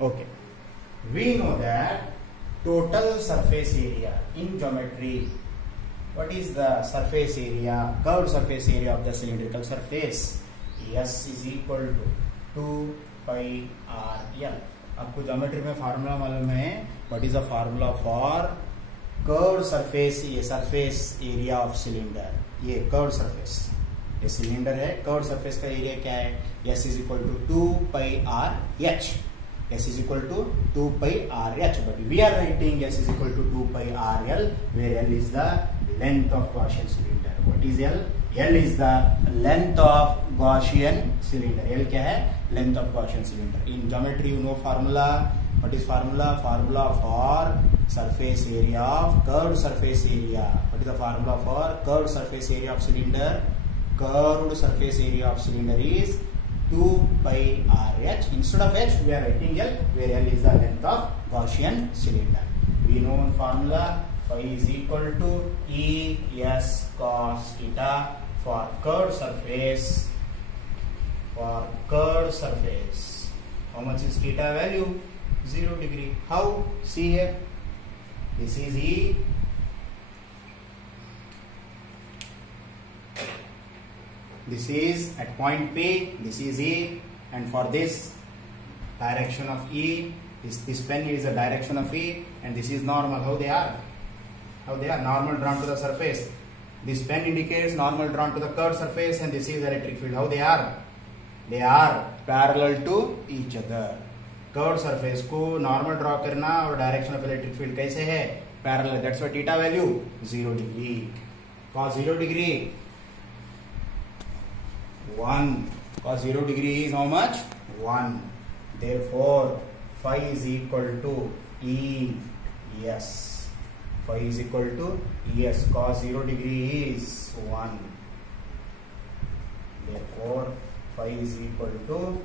Okay. We know that total surface area in geometry. What is the surface area, curved surface area of the cylindrical surface? S is equal to 2 pi r L. आपको geometry में formula मालूम है. What is the formula for curved surface? ये surface area of cylinder. ये curved surface. ये cylinder है. Curved surface का area क्या है? S is equal to 2 pi r h. S is equal to 2 pi r h. But we are writing S is equal to 2 pi r L, where L is the length of Gaussian cylinder. What is L? L is the length of Gaussian cylinder. L क्या है? Length of Gaussian cylinder. In geometry you know formula. What is formula? Formula for surface area of curved surface area. What is the formula for curved surface area of cylinder? Curved surface area of cylinder is 2 pi r h. Instead of h we are writing L, where L is the length of Gaussian cylinder. We know formula. Phi is equal to E S cos theta for curved surface. For curved surface, how much is theta value? 0 degree. How? See here. This is E. This is at point P. This is E. And for this direction of E, this pen is the direction of E, and this is normal. How they are? How they are? Normal drawn to the surface. This pen indicates normal drawn to the curved surface, and this is electric field. How they are? They are parallel to each other. Curved surface को normal draw करना और direction of electric field कैसे है? Parallel. That's why theta value 0 degree. Cos 0 degree 1. Cos 0 degree is how much? 1. Therefore, phi is equal to E S. Phi is equal to E S. Cos 0 degree is 1. Therefore, phi is equal to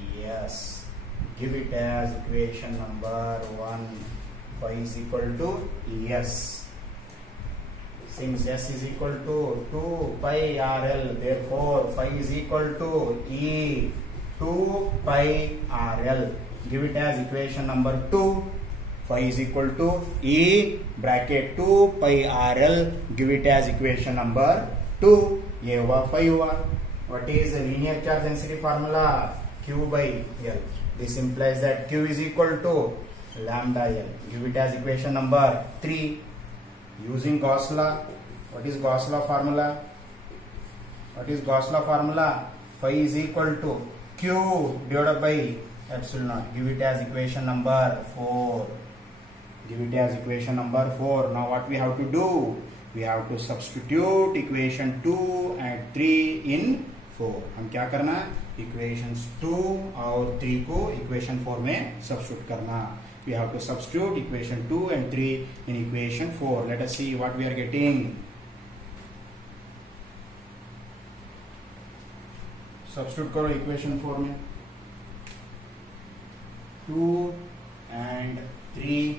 E S. Give it as equation number 1. Phi is equal to E S. Since S is equal to 2 pi RL, therefore phi is equal to E 2 pi RL. Give it as equation number 2. Phi is equal to E bracket 2 pi RL. Give it as equation number 2. ये हुआ phi हुआ. What is the linear charge density formula? Q by L. This implies that Q is equal to lambda L. Give it as equation number 3. Using Gauss law. What is Gauss law formula? What is Gauss law formula? Phi is equal to Q divided by epsilon naught. Give it as equation number 4. Give it as equation number 4. Now what we have to do? We have to substitute equation 2 and 3 in 4. हम क्या करना? Equations 2 और 3 को equation 4 में substitute करना. We have to substitute equation 2 and 3 in equation 4. Let us see what we are getting. Substitute करो equation 4 में. 2 and 3.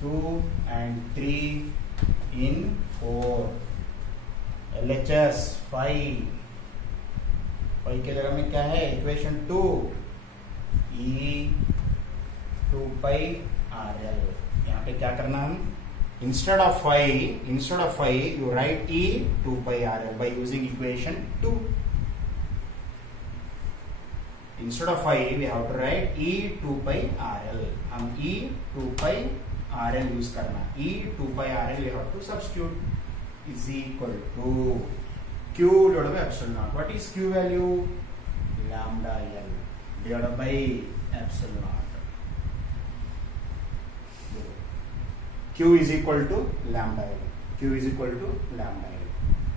2 and 3 in 4. LHS 5 के जगह में क्या है? Equation 2 E 2 pi RL. यहाँ पे क्या करना हम? Instead of phi you write E 2 pi RL by using equation 2. Instead of phi we have to write E 2 pi RL. हम E 2 pi RL use करना. E 2 pi RL we have to substitute. Is equal to Q divided by epsilon naught. What is Q value? Lambda L divided by epsilon naught. Q is equal to lambda L. Q is equal to lambda L.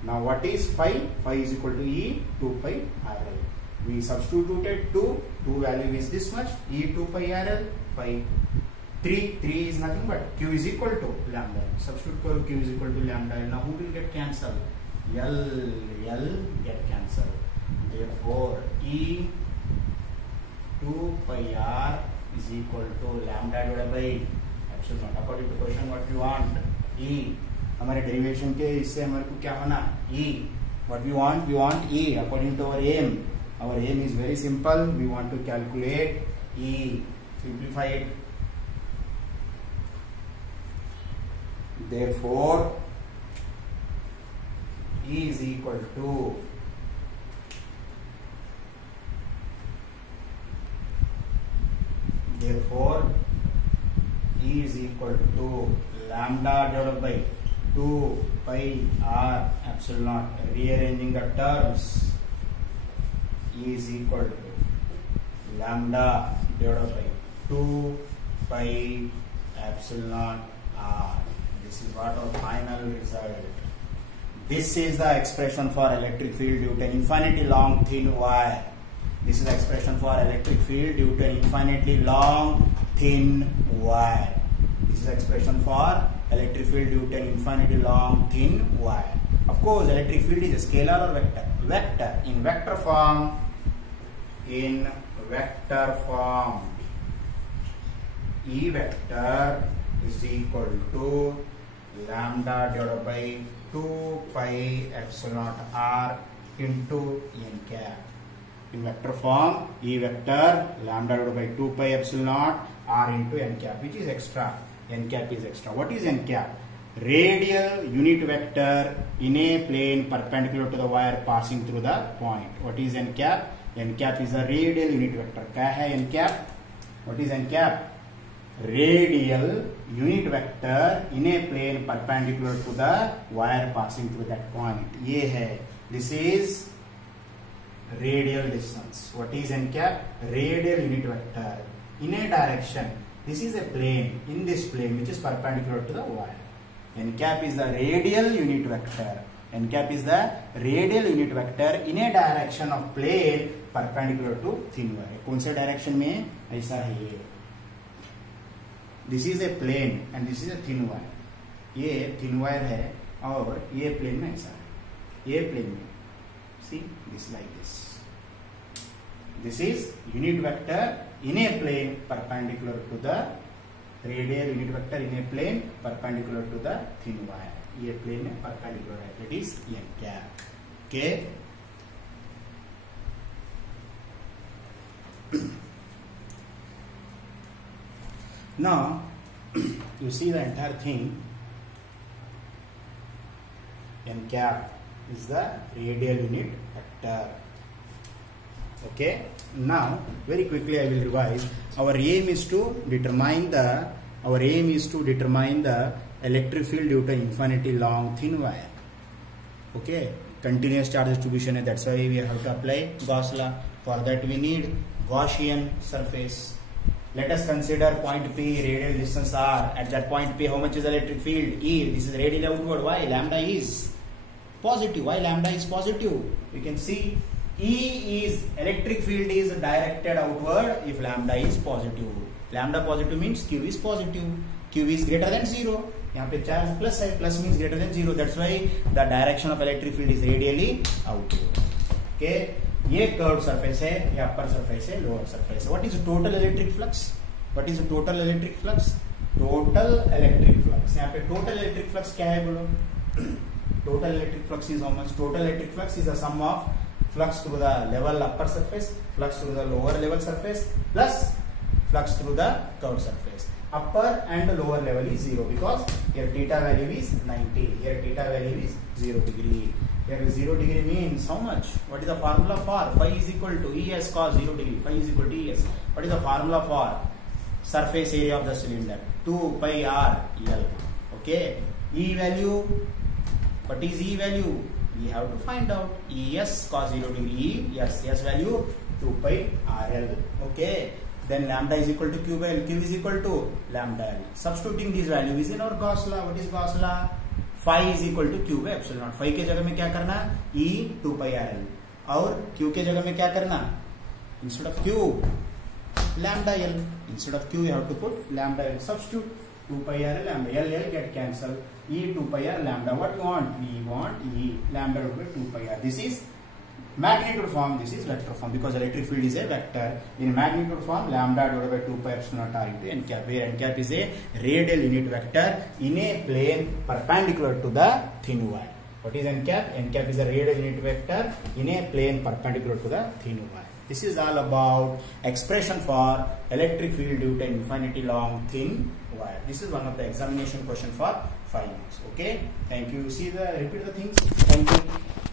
Now what is phi? Phi is equal to E 2 pi RL. We substituted 2 value is this much. E 2 pi RL. Phi 3 is nothing but Q is equal to lambda. Substitute करो Q is equal to lambda. Now who will get cancelled? L get cancelled. Therefore E 2 pi R is equal to lambda divided by epsilon naught. According to question what you want? E हमारे derivation के इससे हमारे को क्या होना, E. What we want E according to our aim. Our aim is very simple. We want to calculate E. Simplify it. Therefore, E is equal to lambda divided by 2 pi r epsilon naught. Rearranging the terms, E is equal to lambda divided by 2 pi epsilon naught r. This is what our final result. This is the expression for electric field due to an infinitely long thin wire. This is the expression for electric field due to an infinitely long thin wire. This is the expression for electric field due to an infinitely long thin wire. Of course, electric field is a scalar or vector. Vector. In vector form, E vector is equal to lambda divided by 2 pi epsilon naught r into n cap. In vector form, E vector lambda divided by 2 pi epsilon naught r into n cap, which is extra. N cap is extra. What is n cap? Radial unit vector in a plane perpendicular to the wire passing through the point. What is n cap? N cap is a radial unit vector. क्या है n cap? What is n cap? Radial unit vector in a plane perpendicular to the wire passing through that point. ये है. This is radial distance. What is n cap? Radial unit vector in a direction. This is a plane. In this plane which is perpendicular to the wire. N cap is the radial unit vector. N cap is the radial unit vector in a direction of plane perpendicular to thin wire. कौन से direction में? ऐसा है ये. This is a plane and this is a thin wire. ये thin wire है और ये plane में ऐसा है. ये plane में. See, this like this. This is unit vector in a plane perpendicular to the radial unit vector in a plane perpendicular to the thin wire. ये plane में perpendicular है. That is n cap. Okay. Now you see the entire thing. N cap is the radial unit vector. Okay. Now very quickly I will revise. Our aim is to determine the electric field due to infinitely long thin wire. Okay. Continuous charge distribution, and that's why we have to apply Gauss law. For that we need Gaussian surface. Let us consider point P, radial distance r. At that point P, how much is electric field? E. This is radial outward. Why? Lambda is positive. Why lambda is positive? We can see E is electric field is directed outward if lambda is positive. Lambda positive means Q is positive. Q is greater than 0. यहाँ पे charge plus है. Plus means greater than 0. That's why the direction of electric field is radially outward. Okay. ये curved surface है, ये upper surface है, lower surface है. What is total electric flux? What is total electric flux? Total electric flux. यहाँ पे total electric flux क्या है बोलो? Total electric flux is how much? Total electric flux is the sum of flux through the level upper surface, flux through the lower level surface, plus flux through the curved surface. Upper and lower level is 0 because here theta value is 90. Here theta value is 0 degree. Here 0 degree means how much? What is the formula for? Phi is equal to ES cos 0 degree. Phi is equal to ES. What is the formula for surface area of the cylinder? 2 pi r L. Okay. E value. What is E value? We have to find out. ES cos 0 degree. Yes. S value 2 pi RL. Okay. Then lambda is equal to Q by L. Q is equal to lambda L. Substituting these values in our Gauss law. What is Gauss law? Phi is equal to Q by epsilon naught. Phi के जगह में क्या करना? E 2 pi RL. और Q के जगह में क्या करना? Instead of Q, lambda L. Instead of Q, you have to put lambda L. Substitute 2 pi RL lambda. L get cancelled. E 2 pi R lambda. What you want? We want E lambda over 2 pi R. This is Magnitude form, this is vector form because electric field is a vector. In magnitude form, lambda divided by 2 pi epsilon naught r into n cap, where n cap is a radial unit vector in a plane perpendicular to the thin wire. What is n cap? N cap is a radial unit vector in a plane perpendicular to the thin wire. This is all about expression for electric field due to infinity long thin wire. This is one of the examination question for 5 marks. Okay, thank you. See the repeat the things. Thank you.